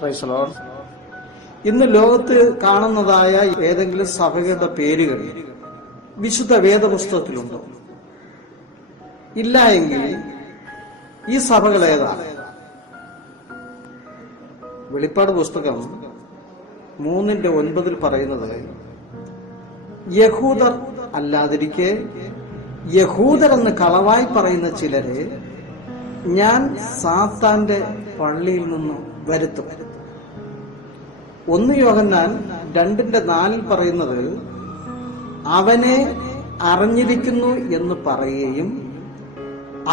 Praise the Lord. ഇന്ന് ലോകത്ത് കാണുന്നതായ ഏതെങ്കിലും സഭകളുടെ പേരുകൾ വിശുദ്ധ വേദപുസ്തകത്തിലുണ്ടോ? ഇല്ല എങ്കിൽ ഈ സഭകൾ ഏതാണ്? വെളിപ്പാട് പുസ്തകം 3:9 പറയുന്നത്, യഹൂദർ അല്ലാതിരിക്കെ യഹൂദരെന്ന് കളവായി പറയുന്ന ചിലരെ ഞാൻ സാത്താന്റെ പള്ളിയിൽ നിന്ന് വരുത്തും. 1 യോഹന്നാൻ 2:4 പറയുന്നത്, അവനെ അറിഞ്ഞിരിക്കുന്നു എന്ന് പറയുകയും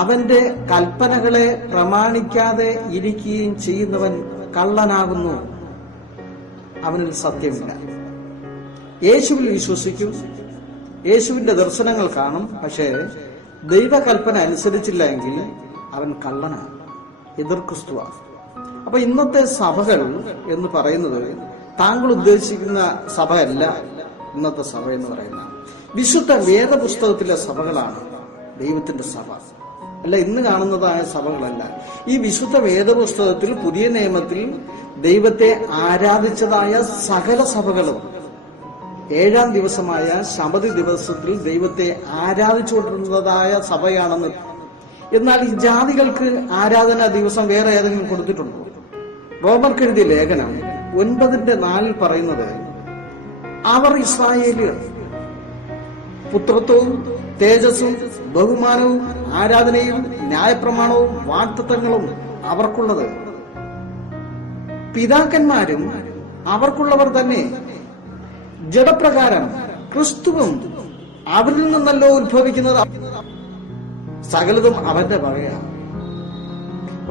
അവന്റെ കൽപ്പനകളെ പ്രമാണിക്കാതെ ഇരിക്കുകയും ചെയ്യുന്നവൻ കള്ളനാകുന്നു, അവനിൽ സത്യമില്ല. യേശുവിൽ വിശ്വസിക്കും, യേശുവിന്റെ ദർശനങ്ങൾ കാണും, പക്ഷേ ദൈവകൽപ്പന അനുസരിച്ചില്ല എങ്കിൽ അവൻ കള്ളനാണ്, എതിർ ക്രിസ്തുവാണ്. അപ്പൊ ഇന്നത്തെ സഭകൾ എന്ന് പറയുന്നത് താങ്കൾ ഉദ്ദേശിക്കുന്ന സഭയല്ല. ഇന്നത്തെ സഭ എന്ന് പറയുന്നത് വിശുദ്ധ വേദപുസ്തകത്തിലെ സഭകളാണ് ദൈവത്തിന്റെ സഭ, അല്ല ഇന്ന് കാണുന്നതായ സഭകളല്ല. ഈ വിശുദ്ധ വേദപുസ്തകത്തിൽ പുതിയ നിയമത്തിൽ ദൈവത്തെ ആരാധിച്ചതായ സകല സഭകളും 7-ാം ദിവസമായ ശബതി ദിവസത്തിൽ ദൈവത്തെ ആരാധിച്ചുകൊണ്ടിരുന്നതായ സഭയാണെന്ന്. എന്നാൽ ഈ ജാതികൾക്ക് ആരാധനാ ദിവസം വേറെ ഏതെങ്കിലും കൊടുത്തിട്ടുണ്ടോ? റോമർക്ക് എഴുതിയ ലേഖനം 9:4 പറയുന്നത്, അവർ ഇസ്രായേലിയർ, പുത്രത്വവും തേജസ്സും ബഹുമാനവും ആരാധനയും ന്യായപ്രമാണവും വാഗ്ദത്തങ്ങളും അവർക്കുള്ളത്, പിതാക്കന്മാരും അവർക്കുള്ളവർ തന്നെ, ജഡപ്രകാരം ക്രിസ്തുവും അവരിൽ നിന്നല്ലോ ഉത്ഭവിക്കുന്നത്, സകലതും അവന്റെ വകയാണ്.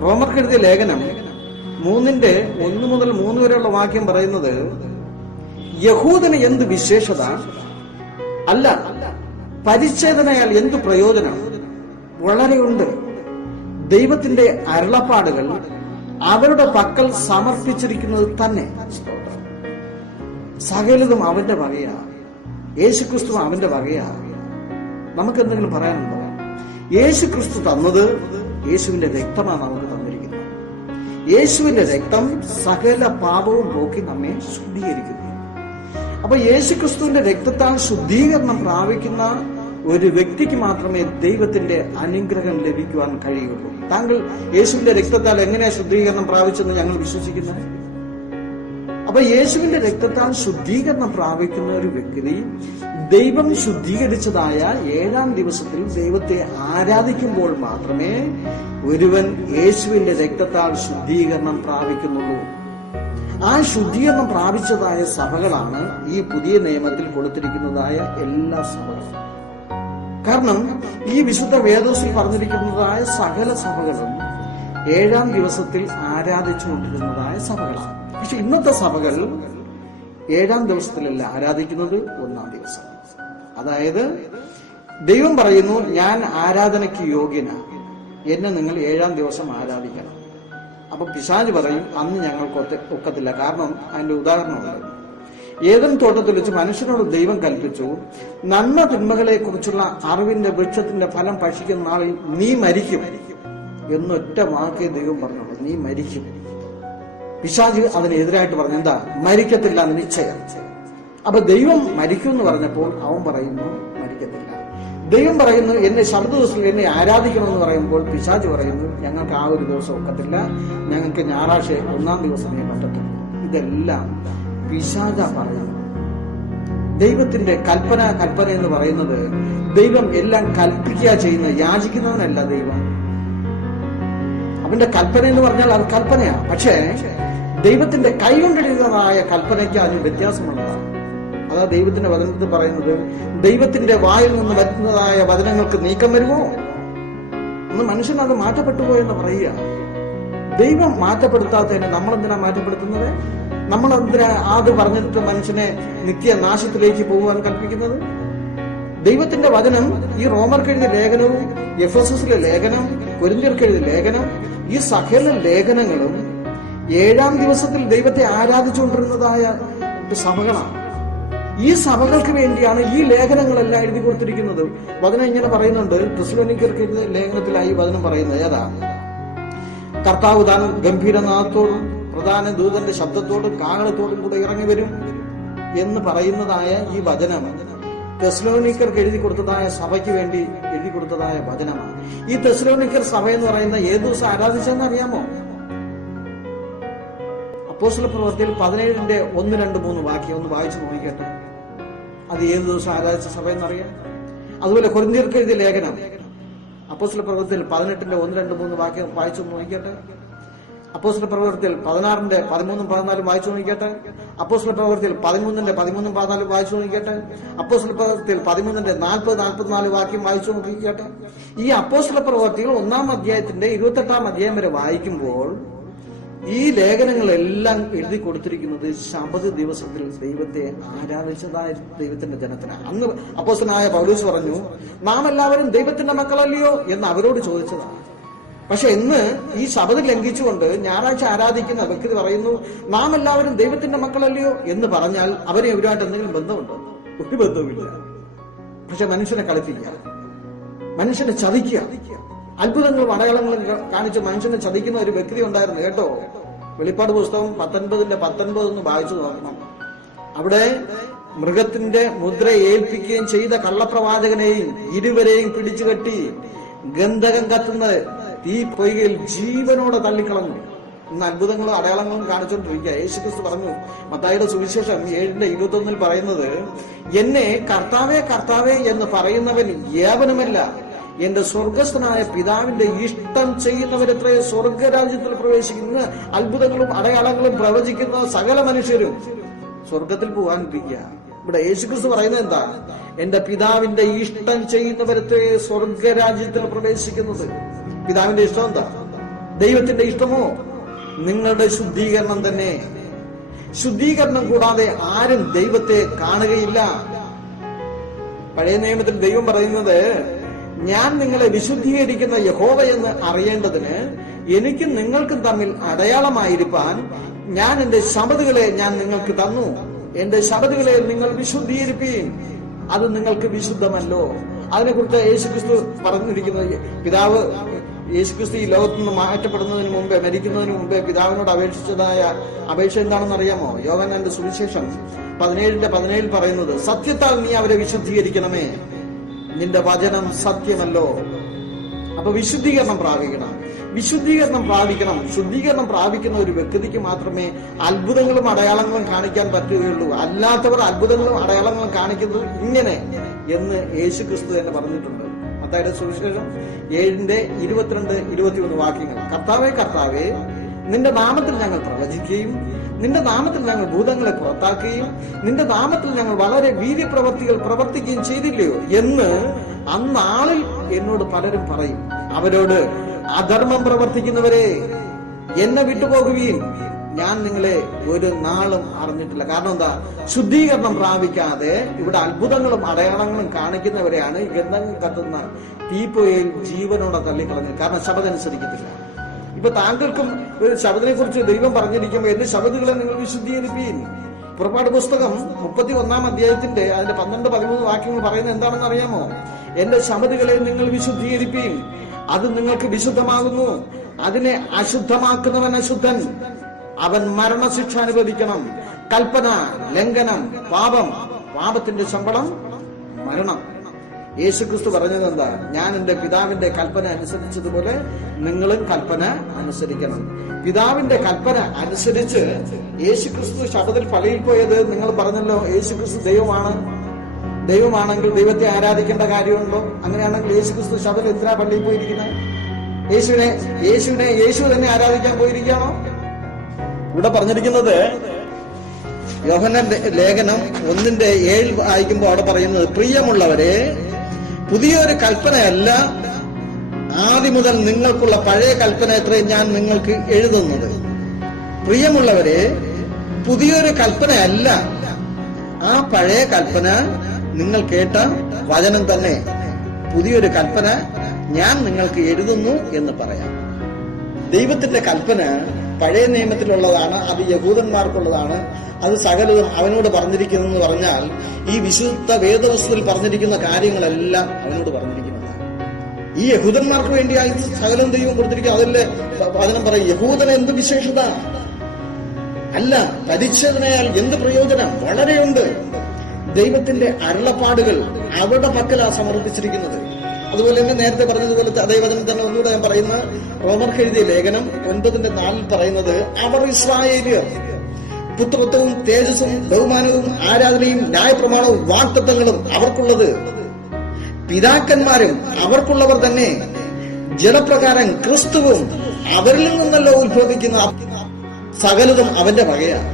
റോമർക്ക് എഴുതിയ ലേഖനം 3:1 മുതൽ 3 വരെയുള്ള വാക്യം പറയുന്നത്, യഹൂദന് എന്ത് വിശേഷത, അല്ല പരിച്ഛേദനയാൽ എന്തു പ്രയോജനം? വളരെയുണ്ട്. ദൈവത്തിന്റെ അരുളപ്പാടുകൾ അവരുടെ പക്കൽ സമർപ്പിച്ചിരിക്കുന്നത് തന്നെ. സകലതും അവന്റെ വകയാണ്. യേശുക്രിസ്തു അവന്റെ വകയാണ്. നമുക്ക് എന്തെങ്കിലും പറയാനുണ്ടോ? യേശുക്രിസ്തു തന്നത് യേശുവിന്റെ രക്തമാണ് നമുക്ക് തന്നിരിക്കുന്നത്. യേശുവിന്റെ രക്തം സകല പാപവും പോക്കി നമ്മെ ശുദ്ധീകരിക്കുന്നു. അപ്പൊ യേശുക്രിസ്തുവിന്റെ രക്തത്താൽ ശുദ്ധീകരണം പ്രാപിക്കുന്ന ഒരു വ്യക്തിക്ക് മാത്രമേ ദൈവത്തിന്റെ അനുഗ്രഹം ലഭിക്കുവാൻ കഴിയുള്ളൂ. താങ്കൾ യേശുവിന്റെ രക്തത്താൽ എങ്ങനെ ശുദ്ധീകരണം പ്രാപിച്ചെന്ന് ഞങ്ങൾ വിശ്വസിക്കുന്നത്? അപ്പൊ യേശുവിന്റെ രക്തത്താൽ ശുദ്ധീകരണം പ്രാപിക്കുന്ന ഒരു വ്യക്തി ദൈവം ശുദ്ധീകരിച്ചതായ 7-ാം ദിവസത്തിൽ ദൈവത്തെ ആരാധിക്കുമ്പോൾ മാത്രമേ ഒരുവൻ യേശുവിന്റെ രക്തത്താൽ ശുദ്ധീകരണം പ്രാപിക്കുന്നുള്ളൂ. ആ ശുദ്ധീകരണം പ്രാപിച്ചതായ സഭകളാണ് ഈ പുതിയ നിയമത്തിൽ കൊടുത്തിരിക്കുന്നതായ എല്ലാ സഭകളും. കാരണം ഈ വിശുദ്ധ വേദോസിൽ പറഞ്ഞിരിക്കുന്നതായ സകല സഭകളും 7-ാം ദിവസത്തിൽ ആരാധിച്ചുകൊണ്ടിരുന്നതായ സഭകളാണ്. പക്ഷെ ഇന്നത്തെ സഭകൾ 7-ാം ദിവസത്തിലല്ല ആരാധിക്കുന്നത്, 1-ാം ദിവസം. അതായത് ദൈവം പറയുന്നു, ഞാൻ ആരാധനയ്ക്ക് യോഗ്യനാണ്, എന്നെ നിങ്ങൾ 7-ാം ദിവസം ആരാധിക്കണം. അപ്പൊ പിശാച് പറയും, അന്ന് ഞങ്ങൾക്ക് ഒക്കത്തില്ല. കാരണം അതിന്റെ ഉദാഹരണമുണ്ട്. ഏദൻ തോട്ടത്തിൽ വെച്ച് മനുഷ്യനോട് ദൈവം കൽപ്പിച്ചു, നന്മ തിന്മകളെ കുറിച്ചുള്ള അറിവിന്റെ വൃക്ഷത്തിന്റെ ഫലം ഭക്ഷിക്കുന്ന നാളിൽ നീ മരിക്കും എന്നൊറ്റ വാക്കേ ദൈവം പറഞ്ഞുള്ളൂ, നീ മരിക്കും. പിശാച് അതിനെതിരായിട്ട് പറഞ്ഞു, എന്താ? മരിക്കത്തില്ല എന്ന് നിശ്ചയം. അപ്പൊ ദൈവം മരിക്കും എന്ന് പറഞ്ഞപ്പോൾ അവൻ പറയുന്നു മരിക്കത്തില്ല. ദൈവം പറയുന്നു, എന്നെ ശബത്ത് ദിവസത്തിൽ എന്നെ ആരാധിക്കണമെന്ന് പറയുമ്പോൾ പിശാച് പറയുന്നു, ഞങ്ങൾക്ക് ആ ഒരു ദിവസം ഒക്കത്തില്ല, ഞങ്ങൾക്ക് ഞായറാഴ്ച 1-ാം ദിവസമേ പറ്റത്തുള്ളൂ. ഇതെല്ലാം പിശാച പറയുന്നു. ദൈവത്തിന്റെ കൽപ്പന എന്ന് പറയുന്നത് ദൈവം എല്ലാം കൽപ്പിക്കുക ചെയ്യുന്ന, യാചിക്കുന്നവനല്ല ദൈവം. അവന്റെ കൽപ്പന എന്ന് പറഞ്ഞാൽ അത് കൽപ്പനയാണ്. പക്ഷേ ദൈവത്തിന്റെ കൈകൊണ്ടെഴുതുന്നതായ കൽപ്പനയ്ക്ക് അതിന് വ്യത്യാസമുള്ളതാണ്. അതാ ദൈവത്തിന്റെ വചനത്തിൽ പറയുന്നത്, ദൈവത്തിന്റെ വായിൽ നിന്ന് വരുന്നതായ വചനങ്ങൾക്ക് നീക്കം വരുമോ? ഒന്ന് മനുഷ്യൻ അത് മാറ്റപ്പെട്ടു പോയെന്ന് പറയുക. ദൈവം മാറ്റപ്പെടുത്താത്തതിനെ നമ്മളെന്തിനാ മാറ്റപ്പെടുത്തുന്നത്? നമ്മളെന്തിനാ അത് പറഞ്ഞിട്ട് മനുഷ്യനെ നിത്യനാശത്തിലേക്ക് പോകുവാൻ കൽപ്പിക്കുന്നത്? ദൈവത്തിന്റെ വചനം, ഈ റോമർക്ക് എഴുതിയ ലേഖനവും എഫെസസിലെ ലേഖനം, കൊരിന്ത്യർക്ക് എഴുതിയ ലേഖനം, ഈ സകല ലേഖനങ്ങളും 7-ാം ദിവസത്തിൽ ദൈവത്തെ ആരാധിച്ചുകൊണ്ടിരുന്നതായ സഭകളാണ്. ഈ സഭകൾക്ക് വേണ്ടിയാണ് ഈ ലേഖനങ്ങളെല്ലാം എഴുതി കൊടുത്തിരിക്കുന്നത്. വചനം ഇങ്ങനെ പറയുന്നുണ്ട്, തെസ്സലോനിക്കർക്ക് എഴുതിയ ലേഖനത്തിലായി വചനം പറയുന്നത് ഏതാ? കർത്താവ് താൻ ഗംഭീരനാഥത്തോടും പ്രധാന ദൂതന്റെ ശബ്ദത്തോടും കാഹളത്തോടും കൂടെ ഇറങ്ങി വരും എന്ന് പറയുന്നതായ ഈ വചനം തെസ്സലോനിക്കർക്ക് എഴുതി കൊടുത്തതായ സഭയ്ക്ക് വേണ്ടി എഴുതി കൊടുത്തതായ വചനമാണ്. ഈ തെസ്സലോനിക്കർ സഭ എന്ന് പറയുന്ന ഏത് ദിവസം ആരാധിച്ചെന്ന് അറിയാമോ? അപ്പോസ്തലപ്രവൃത്തിയിൽ 17-ന്റെ 1, 2, 3 വാക്യം ഒന്ന് വായിച്ചു നോക്കിക്കട്ടെ. അത് ഏത് ദിവസം ആരാധിച്ച സഭ എന്നറിയാം. അതുപോലെ കൊരിന്ത്യർക്ക് എഴുതിയ ലേഖനം അപ്പോസ്തലപ്രവൃത്തിയിൽ 18-ന്റെ 1, 2, 3 വാക്യം വായിച്ചു നോക്കിക്കട്ടെ. അപ്പോസ്തലപ്രവൃത്തിയിൽ 16-ന്റെ 13, 14 വായിച്ചു നോക്കിക്കട്ടെ. അപ്പോസ്തലപ്രവൃത്തിയിൽ 13-ന്റെ 13, 14 വായിച്ചു നോക്കിക്കട്ടെ. അപ്പോസ്തലപ്രവൃത്തിയിൽ 13-ന്റെ 40, 44 വാക്യം വായിച്ചു നോക്കിക്കട്ടെ. ഈ അപ്പോസ്തലപ്രവൃത്തിയിൽ 1-ാം അധ്യായത്തിന്റെ 28-ാം അധ്യായം വരെ വായിക്കുമ്പോൾ ഈ ലേഖനങ്ങളെല്ലാം എഴുതി കൊടുത്തിരിക്കുന്നത് ശബത്ത് ദിവസത്തിൽ ദൈവത്തെ ആരാധിച്ചതായ ദൈവത്തിന്റെ ജനത്തിനാണ്. അന്ന് അപ്പോസ്തലനായ പൗലോസ് പറഞ്ഞു, നാം എല്ലാവരും ദൈവത്തിന്റെ മക്കളല്ലയോ എന്ന് അവരോട് ചോദിച്ചതാണ്. പക്ഷെ ഇന്ന് ഈ ശബത്ത് ലംഘിച്ചുകൊണ്ട് ഞായറാഴ്ച ആരാധിക്കുന്ന വ്യക്തി പറയുന്നു, നാം എല്ലാവരും ദൈവത്തിന്റെ മക്കളല്ലയോ എന്ന് പറഞ്ഞാൽ അവരെ ഇവരുമായിട്ട് എന്തെങ്കിലും ബന്ധമുണ്ടോ? ഒരു ബന്ധവുമില്ല. പക്ഷെ മനുഷ്യനെ കളിപ്പിക്കുക, മനുഷ്യനെ ചതിക്കുക, അത്ഭുതങ്ങളും അടയാളങ്ങളും കാണിച്ച് മനുഷ്യനെ ചതിക്കുന്ന ഒരു വ്യക്തി ഉണ്ടായിരുന്നു കേട്ടോ. വെളിപ്പാട് പുസ്തകം 19-ന്റെ 19 ഒന്ന് വായിച്ചു നോക്കണം. അവിടെ മൃഗത്തിന്റെ മുദ്ര ഏൽപ്പിക്കുകയും ചെയ്ത കള്ളപ്രവാചകനെയും ഇരുവരെയും പിടിച്ചുകെട്ടി ഗന്ധകം കത്തുന്ന തീ പൊയ്കയിൽ ജീവനോടെ തള്ളിക്കളഞ്ഞു. ഇന്ന് അത്ഭുതങ്ങളും അടയാളങ്ങളും കാണിച്ചുകൊണ്ടിരിക്കുക. യേശുക്രിസ്തു പറഞ്ഞു, മത്തായിയുടെ സുവിശേഷം 7-ന്റെ 21 പറയുന്നത്, എന്നെ കർത്താവേ കർത്താവേ എന്ന് പറയുന്നവൻ ഏവനുമല്ല, എന്റെ സ്വർഗസ്ഥനായ പിതാവിന്റെ ഇഷ്ടം ചെയ്യുന്നവരെത്രേ സ്വർഗരാജ്യത്തിൽ പ്രവേശിക്കുന്ന. അത്ഭുതങ്ങളും അടയാളങ്ങളും പ്രവചിക്കുന്ന സകല മനുഷ്യരും സ്വർഗത്തിൽ പോകാനിരിക്കുക. ഇവിടെ യേശുക്രിസ്തു പറയുന്നത് എന്താ? എന്റെ പിതാവിന്റെ ഇഷ്ടം ചെയ്യുന്നവരെത്രേ സ്വർഗരാജ്യത്തിൽ പ്രവേശിക്കുന്നത്. പിതാവിന്റെ ഇഷ്ടം എന്താ? ദൈവത്തിന്റെ ഇഷ്ടമോ? നിങ്ങളുടെ ശുദ്ധീകരണം തന്നെ. ശുദ്ധീകരണം കൂടാതെ ആരും ദൈവത്തെ കാണുകയില്ല. പഴയ നിയമത്തിൽ ദൈവം പറയുന്നത്, ഞാൻ നിങ്ങളെ വിശുദ്ധീകരിക്കുന്ന യഹോവയെന്ന് അറിയേണ്ടതിന് എനിക്കും നിങ്ങൾക്കും തമ്മിൽ അടയാളമായിരിക്കാൻ ഞാൻ എന്റെ ശബത്തുകളെ ഞാൻ നിങ്ങൾക്ക് തന്നു. എന്റെ ശബത്തുകളെ നിങ്ങൾ വിശുദ്ധീകരിപ്പീൻ, അത് നിങ്ങൾക്ക് വിശുദ്ധമല്ലോ. അതിനെക്കുറിച്ച് യേശുക്രിസ്തു പറഞ്ഞിരിക്കുന്നത്, പിതാവ് യേശുക്രിസ്തു ഈ ലോകത്തു നിന്ന് മാറ്റപ്പെടുന്നതിന് മുമ്പേ, മരിക്കുന്നതിന് മുമ്പേ പിതാവിനോട് അപേക്ഷിച്ചതായ അപേക്ഷ എന്താണെന്ന് അറിയാമോ? യോഹന്നാന്റെ സുവിശേഷം 17-ന്റെ 17 പറയുന്നത്, സത്യത്താൽ നീ അവരെ വിശുദ്ധീകരിക്കണമേ, നിന്റെ വചനം സത്യമല്ലോ. അപ്പൊ വിശുദ്ധീകരണം പ്രാപിക്കണം, വിശുദ്ധീകരണം പ്രാപിക്കണം. ശുദ്ധീകരണം പ്രാപിക്കുന്ന ഒരു വ്യക്തിക്ക് മാത്രമേ അത്ഭുതങ്ങളും അടയാളങ്ങളും കാണിക്കാൻ പറ്റുകയുള്ളൂ. അല്ലാത്തവർ അത്ഭുതങ്ങളും അടയാളങ്ങളും കാണിക്കുന്നത് ഇങ്ങനെ എന്ന് യേശുക്രിസ്തു തന്നെ പറഞ്ഞിട്ടുണ്ട്. മത്തായിയുടെ സുവിശേഷം 7-ന്റെ 22, 21 വാക്യങ്ങൾ. കർത്താവേ കർത്താവേ, നിന്റെ നാമത്തിൽ ഞങ്ങൾ പ്രവചിക്കുകയും നിന്റെ നാമത്തിൽ ഞങ്ങൾ ഭൂതങ്ങളെ പുറത്താക്കുകയും നിന്റെ നാമത്തിൽ ഞങ്ങൾ വളരെ വീര്യപ്രവർത്തികൾ പ്രവർത്തിക്കുകയും ചെയ്തില്ലയോ എന്ന് അന്നാളിൽ എന്നോട് പലരും പറയും. അവരോട്, അധർമ്മം പ്രവർത്തിക്കുന്നവരെ എന്നെ വിട്ടുപോകുകയും ഞാൻ നിങ്ങളെ ഒരു നാളും അറിഞ്ഞിട്ടില്ല. കാരണം എന്താ? ശുദ്ധീകരണം പ്രാപിക്കാതെ ഇവിടെ അത്ഭുതങ്ങളും അടയാളങ്ങളും കാണിക്കുന്നവരെയാണ് ഗന്ധകം കത്തുന്ന തീപ്പൊയിൽ ജീവനോടെ തള്ളിക്കളഞ്ഞത്. കാരണം ശബദനുസരിക്കത്തില്ല. ഇപ്പൊ താങ്കൾക്കും ഒരു ശബദിനെ കുറിച്ച് ദൈവം പറഞ്ഞിരിക്കുമ്പോൾ എന്റെ ശബദുകളെ നിങ്ങൾ വിശുദ്ധീകരിപ്പീൻ. പുറപ്പാട് പുസ്തകം 31-ാം അധ്യായത്തിന്റെ അതിന്റെ 12, 13 വാക്യങ്ങൾ പറയുന്നത് എന്താണെന്ന് അറിയാമോ? എന്റെ ശബദുകളെ നിങ്ങൾ വിശുദ്ധീകരിപ്പീൻ, അത് നിങ്ങൾക്ക് വിശുദ്ധമാകുന്നു. അതിനെ അശുദ്ധമാക്കുന്നവൻ അശുദ്ധൻ, അവൻ മരണശിക്ഷ അനുഭവിക്കണം. കൽപ്പന ലംഘനം പാപം, പാപത്തിന്റെ ശമ്പളം മരണം. യേശുക്രിസ്തു പറഞ്ഞത് എന്താ? ഞാൻ എന്റെ പിതാവിന്റെ കൽപ്പന അനുസരിച്ചതുപോലെ നിങ്ങളും കൽപ്പന അനുസരിക്കണം. പിതാവിന്റെ കൽപ്പന അനുസരിച്ച് യേശുക്രിസ്തു ശബത്തിൽ പള്ളിയിൽ പോയത് നിങ്ങൾ പറഞ്ഞല്ലോ. യേശുക്രിസ്തു ദൈവമാണെങ്കിൽ ദൈവത്തെ ആരാധിക്കേണ്ട കാര്യമുണ്ടോ? അങ്ങനെയാണെങ്കിൽ യേശുക്രിസ്തു ശബത്തിൽ എന്തിനാ പള്ളിയിൽ പോയിരിക്കുന്നത്? യേശു തന്നെ ആരാധിക്കാൻ പോയിരിക്കുകയാണോ? ഇവിടെ പറഞ്ഞിരിക്കുന്നത് യോഹന്നാന്റെ ലേഖനം 1-ന്റെ 7 വായിക്കുമ്പോൾ അവിടെ പറയുന്നത്, പ്രിയമുള്ളവരെ, പുതിയൊരു കൽപ്പനയല്ല, ആദ്യം മുതൽ നിങ്ങൾക്കുള്ള പഴയ കൽപ്പന എത്രയും ഞാൻ നിങ്ങൾക്ക് എഴുതുന്നത്. പ്രിയമുള്ളവരെ, പുതിയൊരു കൽപ്പനയല്ല, ആ പഴയ കൽപ്പന നിങ്ങൾ കേട്ട വചനം തന്നെ. പുതിയൊരു കൽപ്പന ഞാൻ നിങ്ങൾക്ക് എഴുതുന്നു എന്ന് പറയാം. ദൈവത്തിന്റെ കൽപ്പന പഴയ നിയമത്തിലുള്ളതാണ്, അത് യഹൂദന്മാർക്കുള്ളതാണ്, അത് സകലതും അവനോട് പറഞ്ഞിരിക്കുന്നു എന്ന് പറഞ്ഞാൽ ഈ വിശുദ്ധ വേദവസ്തുവിൽ പറഞ്ഞിരിക്കുന്ന കാര്യങ്ങളെല്ലാം അവനോട് പറഞ്ഞിരിക്കുന്നതാണ്. ഈ യഹൂദന്മാർക്ക് വേണ്ടിയായി സകലം ദൈവം കൊടുത്തിരിക്കുക. അതല്ലേ വചനം പറയും, യഹൂദന് എന്ത് വിശേഷത? അല്ല, പരിച്ഛേദനയാൽ എന്ത് പ്രയോജനം? വളരെയുണ്ട്. ദൈവത്തിന്റെ അരുളപ്പാടുകൾ അവരുടെ പക്കലാ സമർപ്പിച്ചിരിക്കുന്നത്. അതുപോലെ തന്നെ നേരത്തെ പറഞ്ഞതുപോലെ അതേ വചനം തന്നെ ഒന്നുകൂടെ ഞാൻ പറയുന്ന റോമർക്ക് എഴുതിയ ലേഖനം 9:4 പറയുന്നത്, അവർ ഇസ്രായേലിയർ പുത്രത്വവും തേജസ്സും ബഹുമാനവും ആരാധനയും ന്യായപ്രമാണവും വാഗ്ദത്തങ്ങളും അവർക്കുള്ളത്, പിതാക്കന്മാരും അവർക്കുള്ളവർ തന്നെ, ജനപ്രകാരം ക്രിസ്തുവും അവരിൽ നിന്നല്ലോ ഉത്ഭവിക്കുന്ന സകലതും അവന്റെ വകയാണ്.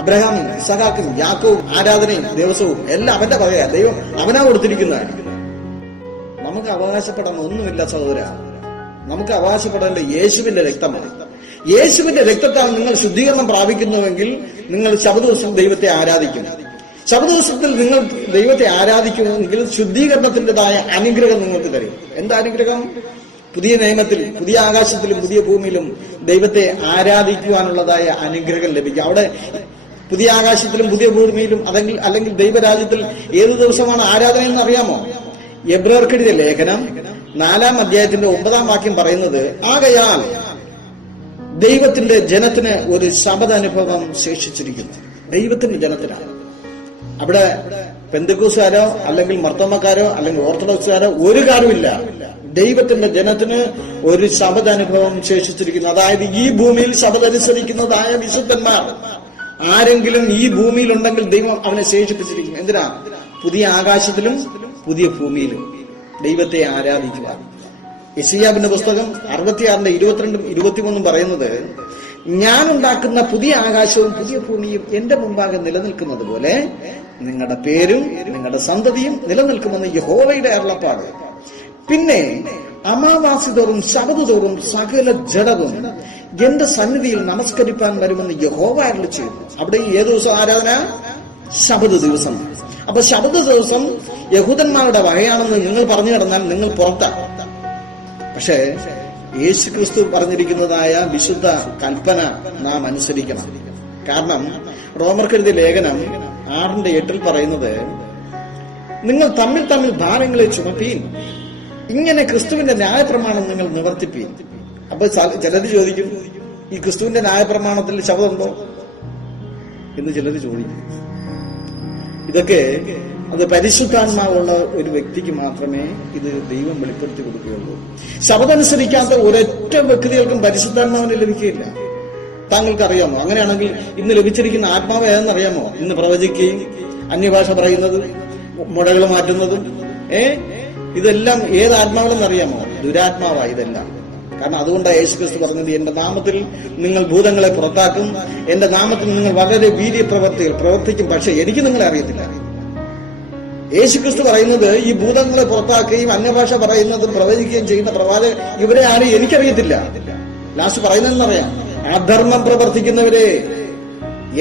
അബ്രഹാമും ഇസഹാക്കും യാക്കോവും ആരാധനയും ദിവസവും എല്ലാം അവന്റെ വകയാണ്. ദൈവം അവനാ കൊടുത്തിരിക്കുന്നതാണ്. നമുക്ക് അവകാശപ്പെടാൻ ഒന്നുമില്ല സഹോദര. നമുക്ക് അവകാശപ്പെടേണ്ട യേശുവിന്റെ രക്തമാണ്. യേശുവിന്റെ രക്തത്താൽ നിങ്ങൾ ശുദ്ധീകരണം പ്രാപിക്കുന്നുവെങ്കിൽ നിങ്ങൾ ശബദദിവസം ദൈവത്തെ ആരാധിക്കും. ശബദദിവസത്തിൽ നിങ്ങൾ ദൈവത്തെ ആരാധിക്കുമെങ്കിൽ ശുദ്ധീകരണത്തിൻ്റെതായ അനുഗ്രഹം നിങ്ങൾക്ക് തരും. എന്താ അനുഗ്രഹം? പുതിയ നിയമത്തിൽ, പുതിയ ആകാശത്തിലും പുതിയ ഭൂമിയിലും ദൈവത്തെ ആരാധിക്കുവാനുള്ളതായ അനുഗ്രഹം ലഭിക്കും. അവിടെ പുതിയ ആകാശത്തിലും പുതിയ ഭൂമിയിലും അല്ലെങ്കിൽ ദൈവരാജ്യത്തിൽ ഏത് ദിവസമാണ് ആരാധന എന്ന് അറിയാമോ? എബ്രായർക്കെഴുതിയ ലേഖനം 4-ാം അധ്യായത്തിന്റെ 9-ാം വാക്യം പറയുന്നത്, ആകയാൽ ദൈവത്തിന്റെ ജനത്തിന് ഒരു ശബദാനുഭവം ശേഷിച്ചിരിക്കുന്നു. ദൈവത്തിന്റെ ജനത്തിനാണ്. അവിടെ പെന്തക്കോസ്തുകാരോ അല്ലെങ്കിൽ മർത്തോമക്കാരോ അല്ലെങ്കിൽ ഓർത്തഡോക്സുകാരോ ഒരു കാര്യമില്ല. ദൈവത്തിന്റെ ജനത്തിന് ഒരു ശബദാനുഭവം ശേഷിച്ചിരിക്കുന്നു. അതായത് ഈ ഭൂമിയിൽ ശബദനുസരിക്കുന്നതായ വിശുദ്ധന്മാർ ആരെങ്കിലും ഈ ഭൂമിയിൽ ഉണ്ടെങ്കിൽ ദൈവം അവനെ ശേഷിപ്പിച്ചിരിക്കും. എന്തിനാ? പുതിയ ആകാശത്തിലും പുതിയ ഭൂമിയിലും ദൈവത്തെ ആരാധിക്കുക. യെശയ്യാവിന്റെ പുസ്തകം 66:22-23 പറയുന്നത്, ഞാൻ ഉണ്ടാക്കുന്ന പുതിയ ആകാശവും പുതിയ ഭൂമിയും എന്റെ മുമ്പാകെ നിലനിൽക്കുന്നത് പോലെ നിങ്ങളുടെ പേരും നിങ്ങളുടെ സന്തതിയും നിലനിൽക്കുമെന്ന് യഹോവയുടെ അരുളപ്പാട്. പിന്നെ അമാവാസി തോറും ശബത് തോറും സകല ജഡവും എന്റെ സന്നിധിയിൽ നമസ്കരിപ്പാൻ വരുമെന്ന് യഹോവ അരുളി ചെയ്യുന്നു. അവിടെ ഏത് ദിവസം ആരാധന? ശബത് ദിവസം. അപ്പൊ ശബത് ദിവസം യഹൂദന്മാരുടെ വകയാണെന്ന് നിങ്ങൾ പറഞ്ഞു കിടന്നാൽ നിങ്ങൾ പുറത്താ. പക്ഷേ യേശു ക്രിസ്തു പറഞ്ഞിരിക്കുന്നതായ വിശുദ്ധ കൽപ്പന നാം അനുസരിക്കണം. കാരണം റോമർക്കെഴുതിയ ലേഖനം 6:8 പറയുന്നത്, നിങ്ങൾ തമ്മിൽ തമ്മിൽ ഭാരങ്ങളെ ചുമപ്പീൻ, ഇങ്ങനെ ക്രിസ്തുവിന്റെ ന്യായപ്രമാണം നിങ്ങൾ നിവർത്തിപ്പീൻ. അപ്പൊ ചിലര് ചോദിക്കും, ഈ ക്രിസ്തുവിന്റെ ന്യായപ്രമാണത്തിൽ ശബ്ദമുണ്ടോ എന്ന് ചിലര് ചോദിക്കും. ഇതൊക്കെ അത് പരിശുദ്ധാത്മാവുള്ള ഒരു വ്യക്തിക്ക് മാത്രമേ ഇത് ദൈവം വെളിപ്പെടുത്തി കൊടുക്കുകയുള്ളൂ. ശബ്ദമനുസരിക്കാത്ത ഒരൊറ്റ വ്യക്തികൾക്കും പരിശുദ്ധാത്മാവിനെ ലഭിക്കുകയില്ല. താങ്കൾക്ക് അറിയാമോ? അങ്ങനെയാണെങ്കിൽ ഇന്ന് ലഭിച്ചിരിക്കുന്ന ആത്മാവ് ഏതെന്നറിയാമോ? ഇന്ന് പ്രവചിക്കുകയും അന്യഭാഷ പറയുന്നത്, മുടകൾ മാറ്റുന്നതും ഇതെല്ലാം ഏത് ആത്മാവെന്ന് അറിയാമോ? ദുരാത്മാവാണ് ഇതെല്ലാം. കാരണം അതുകൊണ്ടാണ് യേശു ക്രിസ്തു പറഞ്ഞത്, എന്റെ നാമത്തിൽ നിങ്ങൾ ഭൂതങ്ങളെ പുറത്താക്കും, എന്റെ നാമത്തിൽ നിങ്ങൾ വളരെ വീര്യപ്രവർത്തികൾ പ്രവർത്തിക്കും, പക്ഷെ എനിക്ക് നിങ്ങളെ അറിയത്തില്ല. യേശു ക്രിസ്തു പറയുന്നത്, ഈ ഭൂതങ്ങളെ പുറത്താക്കുകയും അന്യഭാഷ പറയുന്നതും പ്രവചിക്കുകയും ചെയ്യുന്ന പ്രവാചകൻ ഇവരെ ആരും എനിക്കറിയത്തില്ല. ലാസ്റ്റ് പറയുന്നതെന്നറിയാം, അധർമ്മം പ്രവർത്തിക്കുന്നവരെ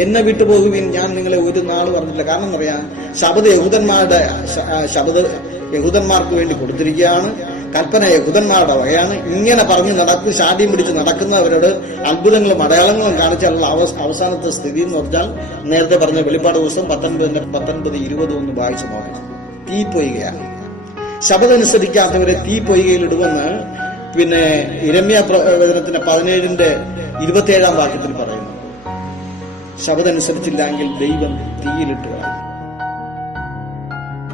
എന്നെ വിട്ടുപോകുവിൻ, ഞാൻ നിങ്ങളെ ഒരു നാള് പറഞ്ഞിട്ടില്ല. കാരണം എന്നറിയാം, ശബദ് യഹൂദന്മാർക്ക് വേണ്ടി കൊടുത്തിരിക്കുകയാണ്. കൽപ്പന യഹൂദന്മാരുടെ വകയാണ്. ഇങ്ങനെ പറഞ്ഞ് ശാഠ്യം പിടിച്ച് നടക്കുന്നവരോട് അത്ഭുതങ്ങളും അടയാളങ്ങളും കാണിച്ചാലുള്ള അവസാനത്തെ സ്ഥിതി എന്ന് പറഞ്ഞാൽ, നേരത്തെ പറഞ്ഞ വെളിപ്പാട് ദിവസം 19-20 ഒന്ന് വായിച്ചു നോക്കണം. തീ പൊയ്കയാണ്. ശബദനുസരിക്കാത്തവരെ തീ പൊയ്കയിലിടുമെന്ന് പിന്നെ യിരെമ്യാ പ്രവചനത്തിന്റെ 17-27 വാക്യത്തിൽ പറയുന്നു. ശബദനുസരിച്ചില്ലെങ്കിൽ ദൈവം തീയിലിട്ട്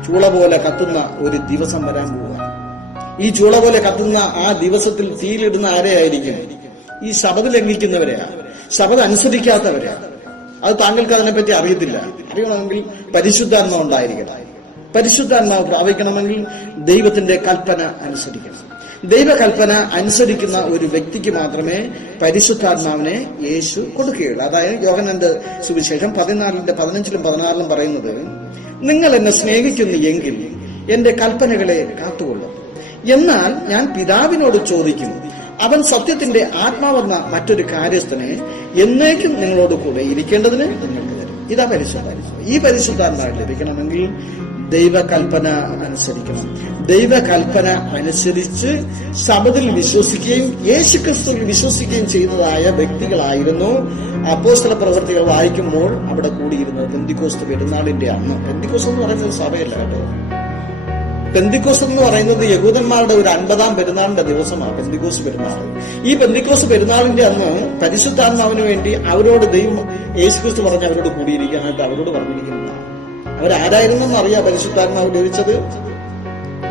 ചൂള പോലെ കത്തുന്ന ഒരു ദിവസം വരാൻ പോവുക. ഈ ചൂള പോലെ കത്തുന്ന ആ ദിവസത്തിൽ തീയിലിടുന്ന ആരെയായിരിക്കും? ഈ ശബദ് ലംഘിക്കുന്നവരെയാ, ശബദ് അനുസരിക്കാത്തവരെയാ. അത് താങ്കൾക്ക് അതിനെപ്പറ്റി അറിയത്തില്ല. അറിയണമെങ്കിൽ പരിശുദ്ധാത്മാവ് ഉണ്ടായിരിക്കണം. പരിശുദ്ധാത്മാവ് പ്രാപിക്കണമെങ്കിൽ ദൈവത്തിന്റെ കൽപ്പന അനുസരിക്കണം. ദൈവകൽപ്പന അനുസരിക്കുന്ന ഒരു വ്യക്തിക്ക് മാത്രമേ പരിശുദ്ധാത്മാവിനെ യേശു കൊടുക്കുകയുള്ളൂ. അതായത് യോഹന്നാന്റെ സുവിശേഷം 14-15-16 പറയുന്നത്, നിങ്ങൾ എന്നെ സ്നേഹിക്കുന്നു എങ്കിൽ എന്റെ കൽപ്പനകളെ കാത്തുകൊള്ളും. എന്നാൽ ഞാൻ പിതാവിനോട് ചോദിക്കും, അവൻ സത്യത്തിന്റെ ആത്മാവെന്ന മറ്റൊരു കാര്യസ്ഥനെ എന്നേക്കും നിങ്ങളോട് കൂടെ ഇരിക്കേണ്ടതിന് നിങ്ങൾക്ക് തരും. ഇതാ പരിശുദ്ധാത്മാവ്. ഈ പരിശുദ്ധാത്മാവ് ലഭിക്കണമെങ്കിൽ ദൈവകൽപ്പന അനുസരിക്കണം. ദൈവകൽപ്പന അനുസരിച്ച് ശബദിൽ വിശ്വസിക്കുകയും യേശുക്രിസ്തുവിൽ വിശ്വസിക്കുകയും ചെയ്തതായ വ്യക്തികളായിരുന്നു അപ്പോസ്തല പ്രവൃത്തികൾ വായിക്കുമ്പോൾ അവിടെ കൂടിയിരുന്നത്. പെന്തിക്കോസ്ത് പെരുന്നാളിന്റെ അന്ന്. പെന്തിക്കോസ്ത് എന്ന് പറയുന്നത് സഭയല്ല കേട്ടോ. പെന്തിക്കോസ് എന്ന് പറയുന്നത് യഹൂദന്മാരുടെ ഒരു 50-ാം പെരുന്നാളിന്റെ ദിവസമാണ് പെന്തിക്കോസ് പെരുന്നാൾ. ഈ പെന്തിക്കോസ് പെരുന്നാളിന്റെ അന്ന് പരിശുദ്ധാത്മാവിന് വേണ്ടി അവരോട് ദൈവം യേശുക്രിസ്തു പറഞ്ഞ് അവരോട് കൂടിയിരിക്കാനായിട്ട് അവരോട് പറഞ്ഞിരിക്കുന്നതാണ്. അവരാരായിരുന്നെന്ന് അറിയാം പരിശുദ്ധാത്മാവ് ലഭിച്ചത്?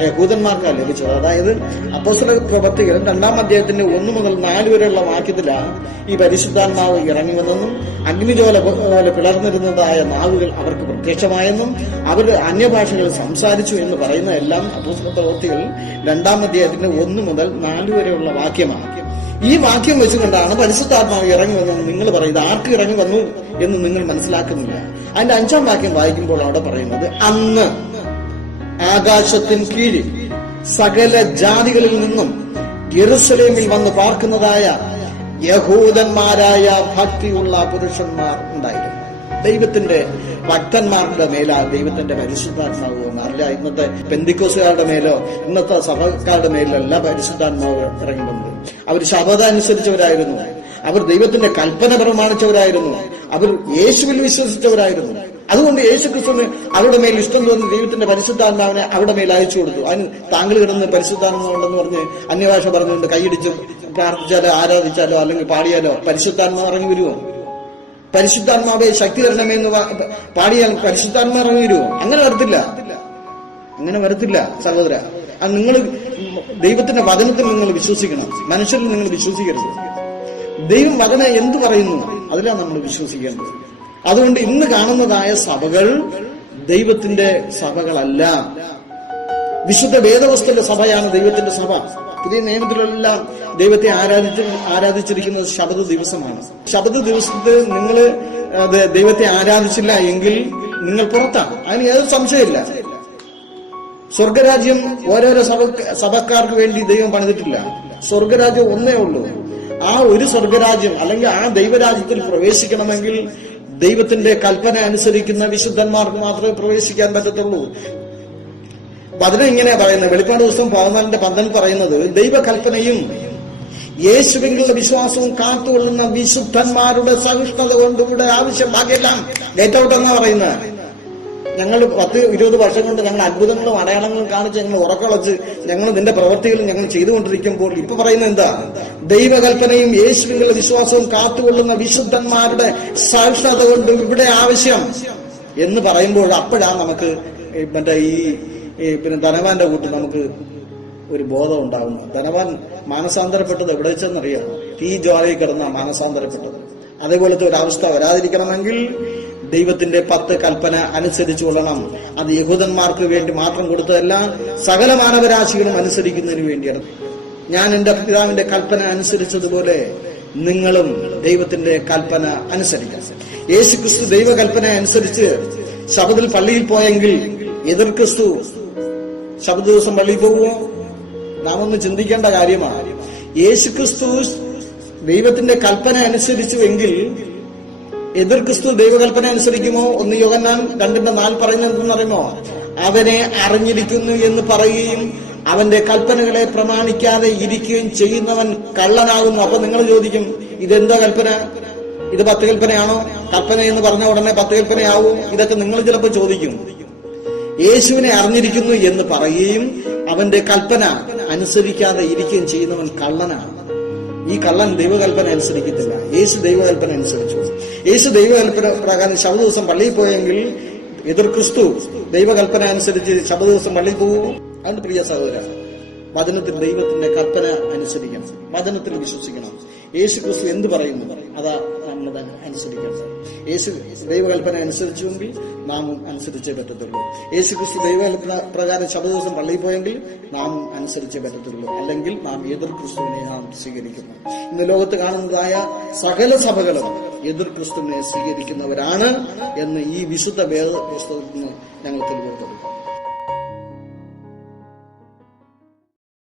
യഹൂദന്മാർക്കാണ് ലഭിച്ചത്. അതായത് അപ്പോസ്തല പ്രവൃത്തികൾ 2-ാം അധ്യായത്തിന്റെ 1 മുതൽ 4 വരെയുള്ള വാക്യത്തിലാണ് ഈ പരിശുദ്ധാത്മാവ് ഇറങ്ങി വന്നെന്നും അഗ്നിജ്വാല പോലെ പിളർന്നിരുന്നതായ നാവുകൾ അവർക്ക് പ്രത്യക്ഷമായെന്നും അവർ അന്യഭാഷകൾ സംസാരിച്ചു എന്ന് പറയുന്ന എല്ലാം അപ്പോസ്തല പ്രവൃത്തികൾ 2-ാം അധ്യായത്തിന്റെ 1 മുതൽ 4 വരെയുള്ള വാക്യമാണ്. ഈ വാക്യം വെച്ചുകൊണ്ടാണ് പരിശുദ്ധാത്മാവ് ഇറങ്ങി വന്നെന്ന് നിങ്ങൾ പറയുന്നത്. ആർക്ക് ഇറങ്ങി വന്നു എന്ന് നിങ്ങൾ മനസ്സിലാക്കുന്നില്ല. അതിന്റെ 5-ാം വാക്യം വായിക്കുമ്പോൾ അവിടെ പറയുന്നത്, അന്ന് ആകാശത്തിന് കീഴിൽ സകല ജാതികളിൽ നിന്നും യെരൂശലേമിൽ വന്ന് പാർക്കുന്നതായ യഹൂദന്മാരായ ഭക്തിയുള്ള പുരുഷന്മാർ ഉണ്ടായിരുന്നു. ദൈവത്തിന്റെ ഭക്തന്മാരുടെ മേലാ ദൈവത്തിന്റെ പരിശുദ്ധാത്മാവ് വന്നല്ല. ഇന്നത്തെ പെന്തിക്കോസുകാരുടെ മേലോ ഇന്നത്തെ സഭക്കാരുടെ മേലല്ല പരിശുദ്ധാത്മാവ് ഇറങ്ങി വന്നത്. അവർ ശബദം അനുസരിച്ചവരായിരുന്നു. അവർ ദൈവത്തിന്റെ കൽപ്പന പ്രമാണിച്ചവരായിരുന്നു. അവർ യേശുവിൽ വിശ്വസിച്ചവരായിരുന്നു. അതുകൊണ്ട് യേശുക്രിസ്തുവിന് അവരുടെ മേൽ ഇഷ്ടം തോന്നി ദൈവത്തിന്റെ പരിശുദ്ധാത്മാവിനെ അവരുടെ മേൽ അയച്ചു കൊടുത്തു. അതിന് താങ്കൾ കിടന്ന് പരിശുദ്ധാത്മാവുണ്ടെന്ന് പറഞ്ഞ് അന്യഭാഷ പറഞ്ഞുകൊണ്ട് കൈയടിച്ച് പ്രാർത്ഥിച്ചാലോ ആരാധിച്ചാലോ അല്ലെങ്കിൽ പാടിയാലോ പരിശുദ്ധാത്മാവ് ഇറങ്ങി വരുമോ? പരിശുദ്ധാത്മാവെ ശക്തി തരണമെന്ന് പാടിയാൽ പരിശുദ്ധാത്മാവ് ഇറങ്ങി വരുമോ? അങ്ങനെ വരത്തില്ല സഹോദര. അത് നിങ്ങൾ ദൈവത്തിന്റെ വചനത്തിൽ നിങ്ങൾ വിശ്വസിക്കണം, മനുഷ്യരിൽ നിങ്ങൾ വിശ്വസിക്കരുത്. ദൈവം വചനം എന്ത് പറയുന്നു അതിലാണ് നമ്മൾ വിശ്വസിക്കേണ്ടത്. അതുകൊണ്ട് ഇന്ന് കാണുന്നതായ സഭകൾ ദൈവത്തിന്റെ സഭകളല്ല. വിശുദ്ധ വേദവസ്തുവിന്റെ സഭയാണ് ദൈവത്തിന്റെ സഭ. പുതിയ നിയമത്തിലെല്ലാം ദൈവത്തെ ആരാധിച്ചിരിക്കുന്നത് ശബദ ദിവസമാണ്. ശബദ ദിവസത്തിൽ നിങ്ങൾ ദൈവത്തെ ആരാധിച്ചില്ല എങ്കിൽ നിങ്ങൾ പുറത്താണ്. അതിന് ഏതൊരു സംശയമില്ല. സ്വർഗരാജ്യം ഓരോരോ സഭക്കാർക്ക് വേണ്ടി ദൈവം പണിതിട്ടില്ല. സ്വർഗരാജ്യം ഒന്നേ ഉള്ളൂ. ആ ഒരു സ്വർഗരാജ്യം അല്ലെങ്കിൽ ആ ദൈവരാജ്യത്തിൽ പ്രവേശിക്കണമെങ്കിൽ ദൈവത്തിന്റെ കൽപ്പന അനുസരിക്കുന്ന വിശുദ്ധന്മാർക്ക് മാത്രമേ പ്രവേശിക്കാൻ പറ്റത്തുള്ളൂ. വചനം ഇങ്ങനെയാ പറയുന്നത്. വെളിപ്പാട് പുസ്തകം 14:12 പറയുന്നത്, ദൈവകൽപ്പനയും യേശുവിലുള്ള വിശ്വാസവും കാത്തുകൊള്ളുന്ന വിശുദ്ധന്മാരുടെ സഹിഷ്ണുത കൊണ്ടുകൂടെ ആവശ്യം ബാക്കിയെല്ലാം ഡേറ്റ് ഔട്ട് എന്നാ പറയുന്നത്. ഞങ്ങൾ 10-20 വർഷം കൊണ്ട് ഞങ്ങൾ അത്ഭുതങ്ങളും അടയാളങ്ങളും കാണിച്ച് ഞങ്ങൾ ഉറക്കളച്ച് ഞങ്ങൾ നിന്റെ പ്രവൃത്തികളും ഞങ്ങൾ ചെയ്തുകൊണ്ടിരിക്കുമ്പോൾ ഇപ്പൊ പറയുന്നത് എന്താ? ദൈവകൽപ്പനയും യേശുവിലുള്ള വിശ്വാസവും കാത്തുകൊള്ളുന്ന വിശുദ്ധന്മാരുടെ സഹിഷ്ണുത കൊണ്ട് ഇവിടെ ആവശ്യം എന്ന് പറയുമ്പോൾ അപ്പോഴാണ് നമുക്ക് മറ്റേ ഈ ധനവാന്റെ കൂട്ട് നമുക്ക് ഒരു ബോധം ഉണ്ടാകുന്നത്. ധനവാൻ മാനസാന്തരപ്പെട്ടത് എവിടെ വെച്ചെന്നറിയാം? തീ ജ്വാലയിൽ കിടന്ന മാനസാന്തരപ്പെട്ടത്. അതേപോലത്തെ ഒരു അവസ്ഥ വരാതിരിക്കണമെങ്കിൽ ദൈവത്തിന്റെ 10 കൽപ്പന അനുസരിച്ചു കൊള്ളണം. അത് യഹൂദന്മാർക്ക് വേണ്ടി മാത്രം കൊടുത്തതല്ല, സകല മാനവരാശികളും അനുസരിക്കുന്നതിന് വേണ്ടിയാണ്. ഞാൻ എന്റെ പിതാവിന്റെ കൽപ്പന അനുസരിച്ചതുപോലെ നിങ്ങളും ദൈവത്തിന്റെ കൽപ്പന അനുസരിക്കണം. യേശുക്രിസ്തു ദൈവകൽപ്പന അനുസരിച്ച് ശബദിൽ പള്ളിയിൽ പോയെങ്കിൽ എതിർ ക്രിസ്തു ശബദ ദിവസം പള്ളിയിൽ പോകുമോ? നാം ഒന്ന് ചിന്തിക്കേണ്ട കാര്യമാണ്. യേശുക്രിസ്തു ദൈവത്തിന്റെ കൽപ്പന അനുസരിച്ചുവെങ്കിൽ എതിർ ക്രിസ്തു ദൈവകൽപ്പന അനുസരിക്കുമോ? 1 യോഹന്നാൻ 2:4 പറയുന്നത് എന്തെന്നറിയുമോ? അവനെ അറിഞ്ഞിരിക്കുന്നു എന്ന് പറയുകയും അവന്റെ കൽപ്പനകളെ പ്രമാണിക്കാതെ ഇരിക്കുകയും ചെയ്യുന്നവൻ കള്ളനാകുന്നു. അപ്പൊ നിങ്ങൾ ചോദിക്കും, ഇതെന്താ കൽപ്പന? ഇത് 10 കൽപ്പനയാണോ? കൽപ്പന എന്ന് പറഞ്ഞ ഉടനെ 10 കൽപ്പനയാവും? ഇതൊക്കെ നിങ്ങൾ ചിലപ്പോൾ ചോദിക്കും. യേശുവിനെ അറിഞ്ഞിരിക്കുന്നു എന്ന് പറയുകയും അവന്റെ കൽപ്പന അനുസരിക്കാതെ ഇരിക്കുകയും ചെയ്യുന്നവൻ കള്ളനാണ്. ഈ കള്ളൻ ദൈവകൽപ്പന അനുസരിക്കത്തില്ല. യേശു ദൈവകൽപ്പന അനുസരിച്ചു. യേശു ദൈവകൽപ്പന പ്രകാരം ശബദ ദിവസം പള്ളിയിൽ പോയെങ്കിൽ എതിർ ക്രിസ്തു ദൈവകൽപ്പന അനുസരിച്ച് ശബദ ദിവസം പള്ളിയിൽ പോകുമോ? അതുകൊണ്ട് പ്രിയ സഹോദര, വചനത്തിൽ ദൈവത്തിന്റെ കൽപ്പന അനുസരിക്കണം, വചനത്തിൽ വിശ്വസിക്കണം. യേശു ക്രിസ്തു എന്ത് പറയുന്നു അതാ നമ്മൾ അനുസരിക്കണം. യേശു ദൈവകൽപ്പന അനുസരിച്ചുവെങ്കിൽ നാമും അനുസരിച്ചേ പറ്റത്തുള്ളൂ. യേശു ക്രിസ്തു ദൈവകൽപ്പന പ്രകാരം ശബദ ദിവസം പള്ളിയിൽ പോയെങ്കിൽ നാമും അനുസരിച്ചേ പറ്റത്തുള്ളൂ. അല്ലെങ്കിൽ നാം എതിർ ക്രിസ്തുവിനെ നാം സ്വീകരിക്കുന്നു. ഇന്ന് ലോകത്ത് കാണുന്നതായ സകല സഭകളും എതിർ ക്രിസ്തുവിനെ സ്വീകരിക്കുന്നവരാണ് എന്ന് ഈ വിശുദ്ധ വേദ പുസ്തകത്തിൽ നിന്ന് ഞങ്ങൾ തെളിവ് കൊടുക്കും.